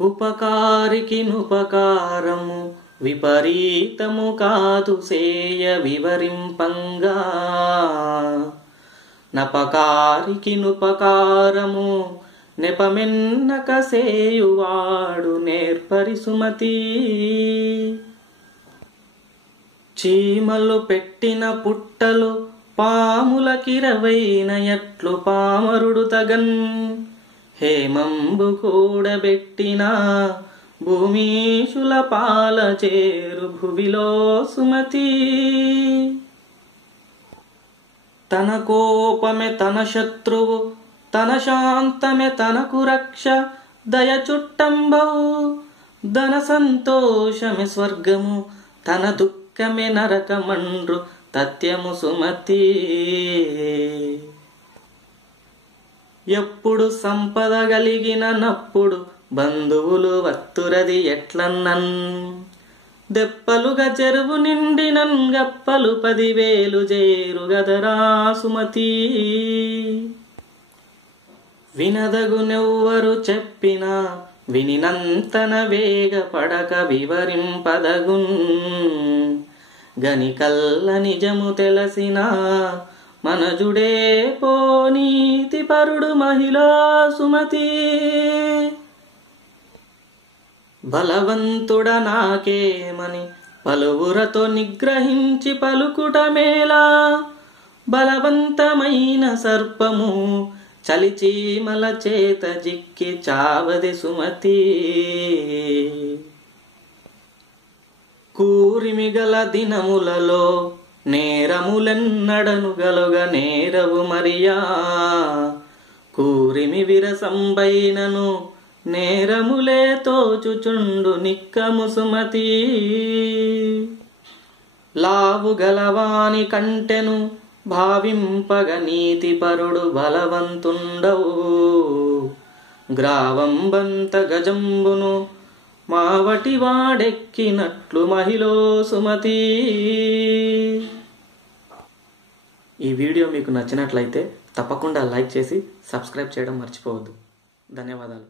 ఉపకారికి నుపకారము విపరీతము కాదు సేయ వివరింపంగా, నపకారికి నుపకారము నెపమెన్నక సేయువాడు నేర్పరి సుమతి. చీమలు పెట్టిన పుట్టలు పాములకిరవైన ఎట్లు పామరుడు తగన్, హేమంబు కూడబెట్టిన భూమీషుల పాల చేరు భువిలో సుమతి. తన కోపమే తన శత్రువు, తన శాంతమే తనకు రక్ష, దయ చుట్టంబవు ధన సంతోషమే స్వర్గము, తన దుఃఖమే నరకమండ్రు తథ్యము సుమతి. ఎప్పుడు సంపద కలిగిన నప్పుడు బంధువులు వత్తురది ఎట్లన్నన్, దెప్పలుగా చెరువు నిండినన్ గప్పలు 10,000 చేరు గదరా సుమతి. వినదగునెవ్వరు చెప్పినా వినినంతన వేగపడక వివరింపదగున్, గనికల్ల నిజము తెలసిన మనజుడే పోనీతి పరుడు మహిళా సుమతి. బలవంతుడ నాకేమని పలువురతో నిగ్రహించి పలుకుట మేలా, బలవంతమైన సర్పము చలిచీమల చేత జిక్కి చావది సుమతి. కూరిమిగల దినములలో నేరములెన్నడను గలుగ నేరవు మరియా, కూరిమి విరసంబైనను నేరములే తోచుచుండు నిక్కము సుమతి. లావు గలవాని కంటెను భావింపగ నీతిపరుడు బలవంతుండవు, గ్రావంబంత గజంబును మావటి వాడెక్కినట్లు మహిళో సుమతి. ఈ వీడియో మీకు నచ్చినట్లయితే తప్పకుండా లైక్ చేసి సబ్స్క్రైబ్ చేయడం మర్చిపోవద్దు. ధన్యవాదాలు.